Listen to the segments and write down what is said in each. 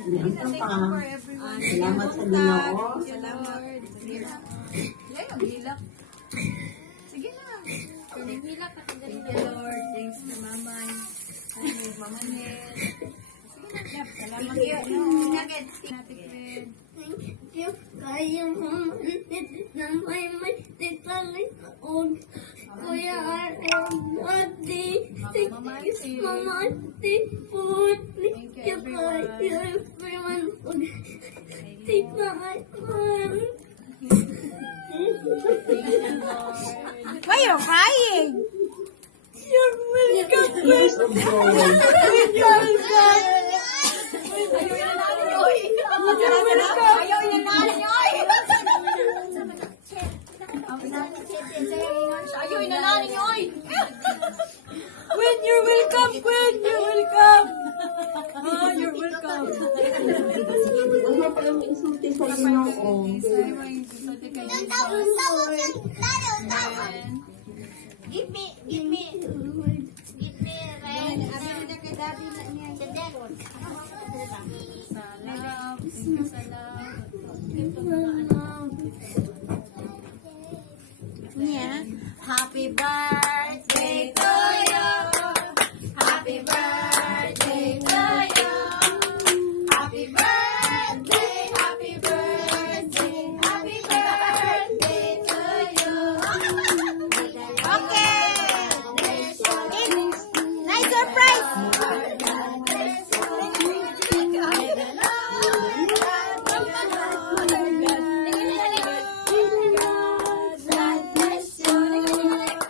Yan ka pa. for everyone. Salamat sa Ginoo. Salamat. Sige na. Hilak. Sige na. Kuning hilak. Thank you, Lord. Thanks to Mama. Mama Nel. Sige na. Salamat sa inyo. Nugget. Thank you. Kaya mo ng may titalit og Kuya Armati. Thank you, Mama Ate. Thank you, everyone. Tita Arman. Why are you crying? You're welcome. Years of joy. You're welcome. Ayaw niya na niyoy. Ayaw niya na niyoy. When you're welcome, Gwen, you're welcome. Ah, you're welcome. Ano pa yung insulti sa Ginoo? Give me, Ren. Happy birthday to you. Happy birthday to you. Happy birthday, happy birthday, happy birthday to you. Okay. Nice surprise.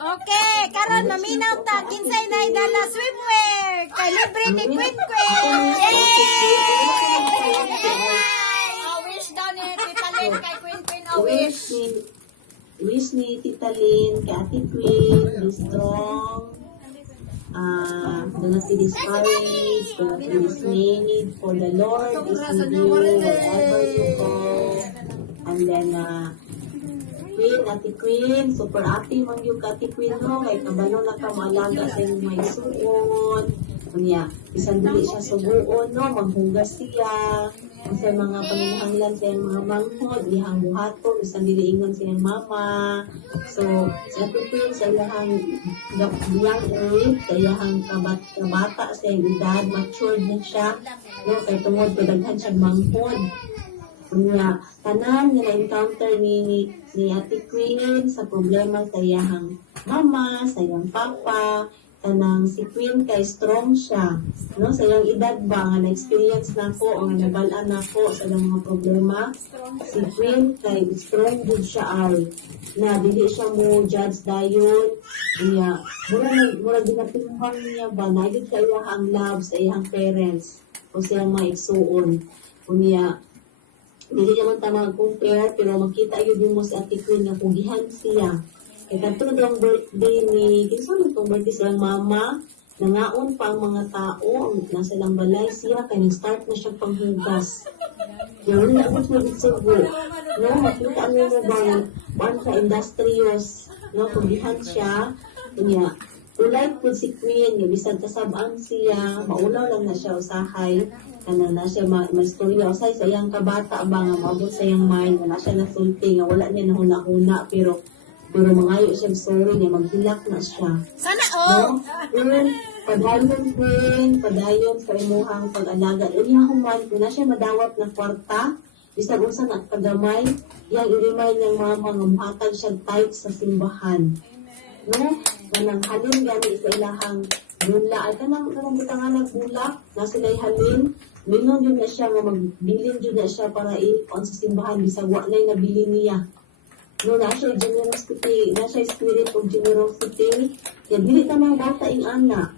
Okay, karon maminaw ta kinsay nay dala swimwear kay libre ni Queen Queen. Wish daw ni Tita Lynn kay Queen Queen Wish ni Tita Lynn, kay Ate Queen, be strong. Do not be discouraged, do not be dismayed, for the Lord is with you wherever you go. And then, Queen, Ate Queen, super happy man yung Ate Queen, no? Kay kabalo na ka maalaga sa inyong may suon. Kunya, isang dili siya suguon, no? Maghugas siya. Sa mga panginahanglan sa iyang mga manghod, ihang buhaton, isang dili ingon sa iyang mama. So, sa Ate Queen, sa ilahang young age, sa ilahang kabata sa iyang edad, matured na siya. No? Kay tungod, kadaghan siyang manghod. Kunya, tanan nga na-encounter ni Ate Queen sa problema sa iyang mama, sa iyang papa, tanang si Queen kay strong siya. No? Sa iyang edad ba, nga na-experience na ko o nga nabalaan na ko sa iyang mga problema, si Queen kay strong good siya ay na dili siya mo judge dayon. Kunya, mura ginapinhan niya ba, nagit sa iyang love sa iyang parents o sa iyang mga igsuon. Kunya, hindi naman ta mag-compare, pero makita yun mo sa Ate Queen na kugihan siya. Kaya katulad ang birthday ni, kinsan itong birthday silang mama, nangaon pa ang mga tao, nasa lang balay siya, kaya nag-start na siya panghugas. Kaya wala ako siya itsugo. No, makita mo mo ba, one ka industrious, no, kugihan siya, kanya, ulay po si Queen, bisag kasabang siya, maulaw lang na siya usahay, kana na siya ma-istorya usay sa iyang kabata ba nga maabot sa iyang mind na siya nasulti nga wala niya nahuna-huna pero mangayo siya story niya maghilak na siya. Sana No? Padayon sa imuhang pag-alaga. Unya human kung na siya madawat na kwarta, bisag unsa na kagamay, yang irimay niyang mama nga muhatag siya tight sa simbahan. No? Kanang halin gani sa ilahang bula. Ay kanang butangan ng bulak, na sila'y halin. Minon yun na siya nga magbilin yun na siya para iikon sa simbahan. Bisag wa na'y nabili niya. No, na siya generosity, na siya spirit of generosity. Kaya dili ka mga bata ing anak.